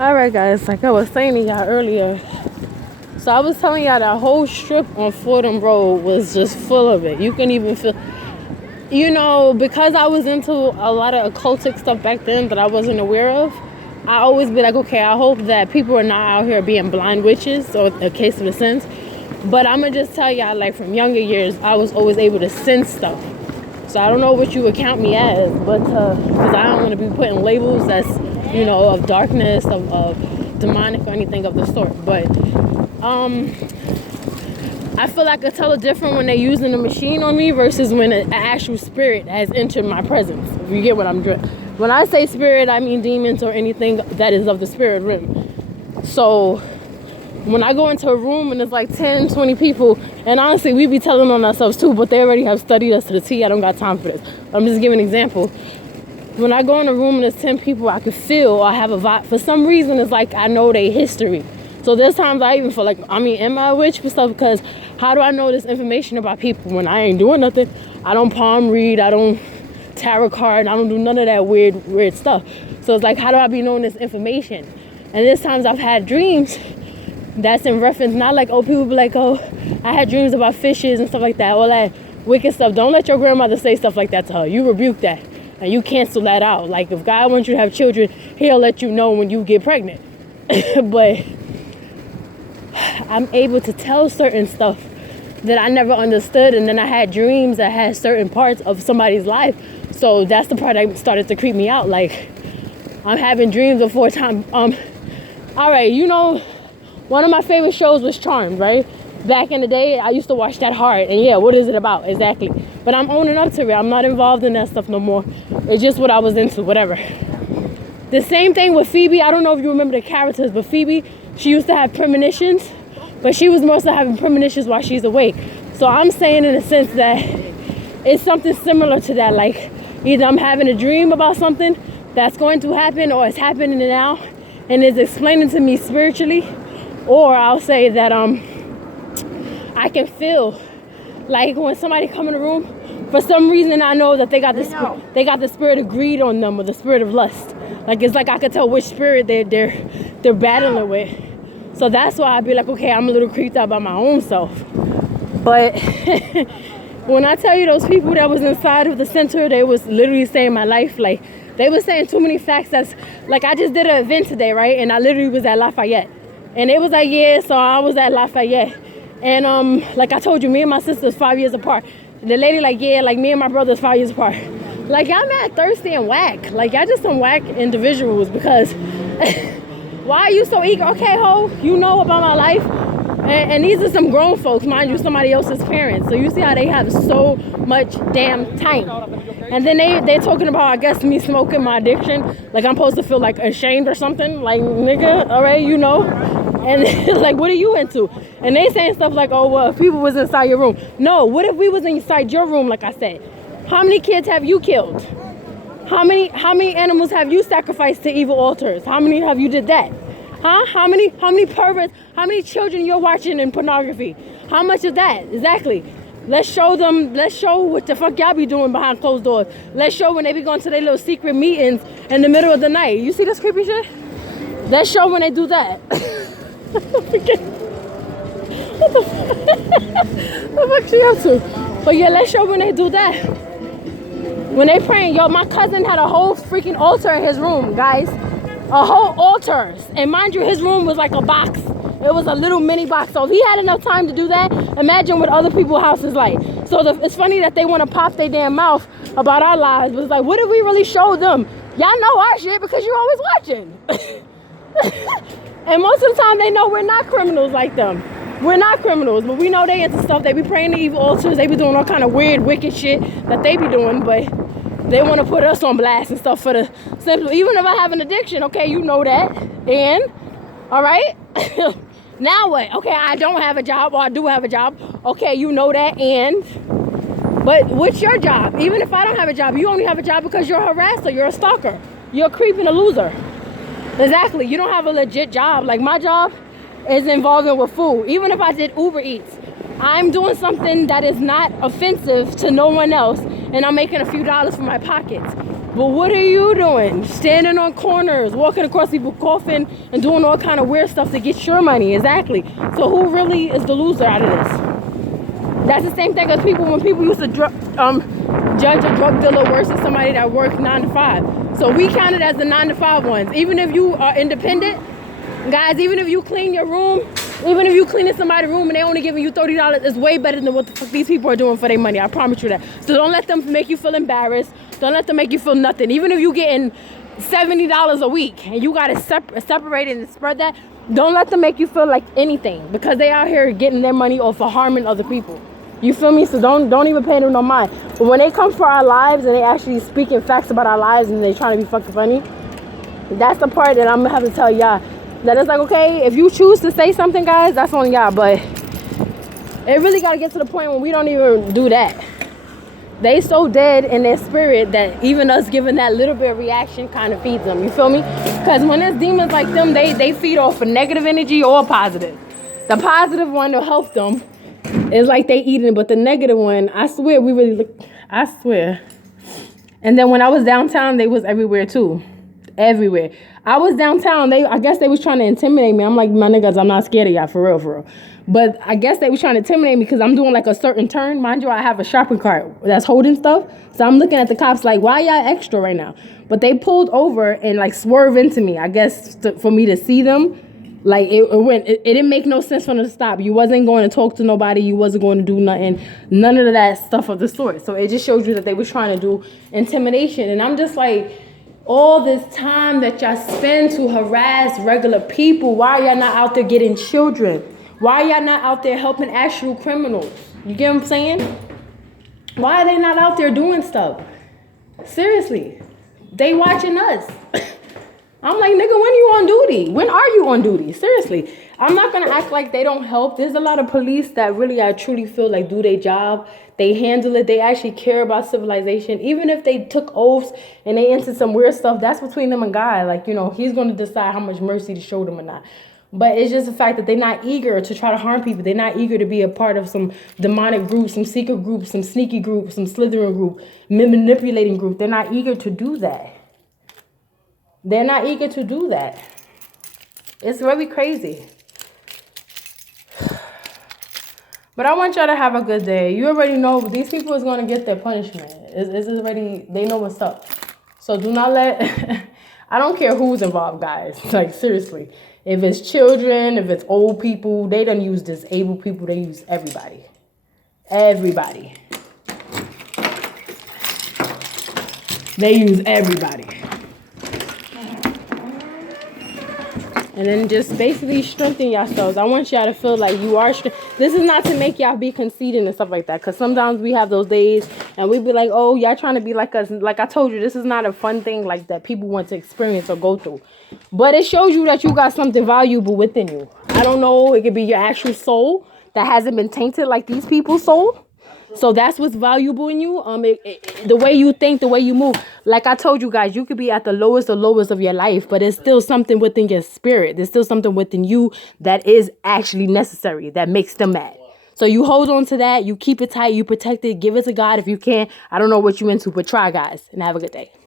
Alright guys, like I was saying to y'all earlier, so I was telling y'all that whole strip on Fordham Road was just full of it. You can even feel, because I was into a lot of occultic stuff back then that I wasn't aware of. I always be like, okay, I hope that people are not out here being blind witches or a case of the sense. But I'm gonna just tell y'all, like from younger years, I was always able to sense stuff. So I don't know what you would count me as, but because I don't want to be putting labels that's, of darkness, of demonic or anything of the sort. But I feel like I could tell a difference when they're using a machine on me versus when an actual spirit has entered my presence. If you get what I'm doing. When I say spirit, I mean demons or anything that is of the spirit realm. So when I go into a room and there's like 10, 20 people, and honestly, we be telling on ourselves too, but they already have studied us to the T. I don't got time for this. I'm just giving an example. When I go in a room and there's 10 people, I can feel, I have a vibe. For some reason, it's like I know their history. So there's times I even feel like, am I a witch for stuff? Because how do I know this information about people when I ain't doing nothing? I don't palm read, I don't tarot card, I don't do none of that weird stuff. So it's like, how do I be knowing this information? And there's times I've had dreams that's in reference, not like, people be like, I had dreams about fishes and stuff like that, all that wicked stuff. Don't let your grandmother say stuff like that to her. You rebuke that and you cancel that out. Like if God wants you to have children, he'll let you know when you get pregnant. But I'm able to tell certain stuff that I never understood, and then I had dreams that had certain parts of somebody's life. So that's the part that started to creep me out. Like I'm having dreams before time. All right, one of my favorite shows was Charmed, right? Back in the day, I used to watch that hard. And yeah, what is it about? Exactly. But I'm owning up to it. I'm not involved in that stuff no more. It's just what I was into, whatever. The same thing with Phoebe. I don't know if you remember the characters, but Phoebe, she used to have premonitions. But she was mostly having premonitions while she's awake. So I'm saying in a sense that it's something similar to that. Like either I'm having a dream about something that's going to happen or it's happening now and it's explaining to me spiritually. Or I'll say that I can feel like when somebody come in the room, for some reason I know that they got the spirit of greed on them or the spirit of lust. Like it's like I could tell which spirit they're battling with. So that's why I'd be like, okay, I'm a little creeped out by my own self. But when I tell you those people that was inside of the center, they was literally saving my life. Like they was saying too many facts. That's like I just did an event today, right? And I literally was at Lafayette. And it was like, yeah, so I was at Lafayette. And like I told you, me and my sister's 5 years apart. The lady like, yeah, like me and my brother's 5 years apart. Like y'all mad thirsty and whack. Like y'all just some whack individuals because why are you so eager? Okay, ho, you know about my life. And these are some grown folks, mind you, somebody else's parents. So you see how they have so much damn time. And then they talking about, I guess, me smoking, my addiction. Like I'm supposed to feel like ashamed or something. Like, nigga, all right, And it's like, what are you into? And they saying stuff like, oh, well, if people was inside your room. No, what if we was inside your room, like I said? How many kids have you killed? How many animals have you sacrificed to evil altars? How many have you did that? Huh? How many perverts, how many children you're watching in pornography? How much of that? Exactly. Let's show what the fuck y'all be doing behind closed doors. Let's show when they be going to their little secret meetings in the middle of the night. You see this creepy shit? Let's show when they do that. What the fuck she up to? But yeah, let's show when they do that. When they praying, my cousin had a whole freaking altar in his room, guys. A whole altar. And mind you, his room was like a box. It was a little mini box. So if he had enough time to do that, imagine what other people's houses like. So it's funny that they want to pop their damn mouth about our lives. But it's like, what if we really show them? Y'all know our shit because you're always watching. And most of the time they know we're not criminals like them. We're not criminals, but we know they into stuff. They be praying to evil altars. They be doing all kind of weird, wicked shit that they be doing, but they want to put us on blast and stuff for the simple. Even if I have an addiction, okay, you know that. And, all right? Now what? Okay, I don't have a job, or I do have a job. Okay, you know that, and... But what's your job? Even if I don't have a job, you only have a job because you're a harasser, you're a stalker. You're a creep and a loser. Exactly, you don't have a legit job. Like my job is involving with food. Even if I did Uber Eats, I'm doing something that is not offensive to no one else, and I'm making a few dollars from my pockets. But what are you doing? Standing on corners, walking across people, coughing, and doing all kind of weird stuff to get your money. Exactly. So who really is the loser out of this? That's the same thing as when people used to judge a drug dealer versus somebody that worked 9 to 5. So we counted as the 9 to 5 ones. Even if you are independent, guys, even if you clean your room, even if you cleaning somebody's room and they only giving you $30, it's way better than what the fuck these people are doing for their money. I promise you that. So don't let them make you feel embarrassed. Don't let them make you feel nothing. Even if you getting $70 a week and you got to separate it and spread that, don't let them make you feel like anything, because they out here getting their money off of harming other people. You feel me? So don't even pay them no mind. But when they come for our lives and they actually speaking facts about our lives and they trying to be fucking funny, that's the part that I'm gonna have to tell y'all. That it's like, okay, if you choose to say something, guys, that's on y'all. But it really got to get to the point when we don't even do that. They so dead in their spirit that even us giving that little bit of reaction kind of feeds them. You feel me? Because when there's demons like them, they feed off of negative energy or positive. The positive one will help them. It's like they eating it. But the negative one, I swear, I swear. And then when I was downtown, they was everywhere too. Everywhere. I was downtown. I guess they was trying to intimidate me. I'm like, my niggas, I'm not scared of y'all, for real. But I guess they was trying to intimidate me because I'm doing like a certain turn. Mind you, I have a shopping cart that's holding stuff. So I'm looking at the cops like, why y'all extra right now? But they pulled over and like swerved into me, I guess, for me to see them. Like it didn't make no sense for them to stop. You wasn't going to talk to nobody. You wasn't going to do nothing. None of that stuff of the sort. So it just shows you that they was trying to do intimidation. And I'm just like, all this time that y'all spend to harass regular people, why y'all not out there getting children? Why y'all not out there helping actual criminals? You get what I'm saying? Why are they not out there doing stuff? Seriously. They watching us. I'm like, nigga, when you on duty? When are you on duty? Seriously. I'm not going to act like they don't help. There's a lot of police that really, I truly feel like do their job. They handle it. They actually care about civilization. Even if they took oaths and they into some weird stuff, that's between them and God. Like, you know, he's going to decide how much mercy to show them or not. But it's just the fact that they're not eager to try to harm people. They're not eager to be a part of some demonic group, some secret group, some sneaky group, some slithering group, manipulating group. They're not eager to do that. They're not eager to do that. It's really crazy. But I want y'all to have a good day. You already know these people is going to get their punishment. It's already, they know what's up. So do not let, I don't care who's involved, guys. Like, seriously. If it's children, if it's old people, they don't use disabled people. They use everybody. Everybody. They use everybody. And then just basically strengthen yourselves. I want y'all to feel like you are this is not to make y'all be conceited and stuff like that. Because sometimes we have those days and we be like, oh, y'all trying to be like us. Like I told you, this is not a fun thing like that people want to experience or go through. But it shows you that you got something valuable within you. I don't know. It could be your actual soul that hasn't been tainted like these people's soul. So that's what's valuable in you. The way you think, the way you move. Like I told you guys, you could be at the lowest of your life, but there's still something within your spirit. There's still something within you that is actually necessary, that makes them mad. So you hold on to that. You keep it tight. You protect it. Give it to God if you can. I don't know what you into, but try, guys, and have a good day.